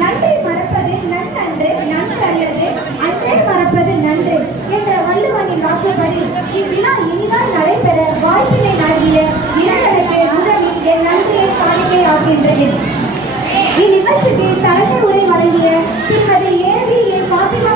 நன்றி மறப்பது நன்றன்று நன்றல்லது அன்றே மறப்பது நன்று என்ற வள்ளுவனின் வாக்குப்படி இவ்விழா இனிதாய் நடைபெற வாய்ப்பினை நல்கிய இரண்டடத்தை முதலில் என் நன்றியை காணிக்கை ஆகின்றேன் இந்நிகழ்ச்சிக்கு தலைமை உரை வழங்கிய திருமதி ஏ வி பாத்திமா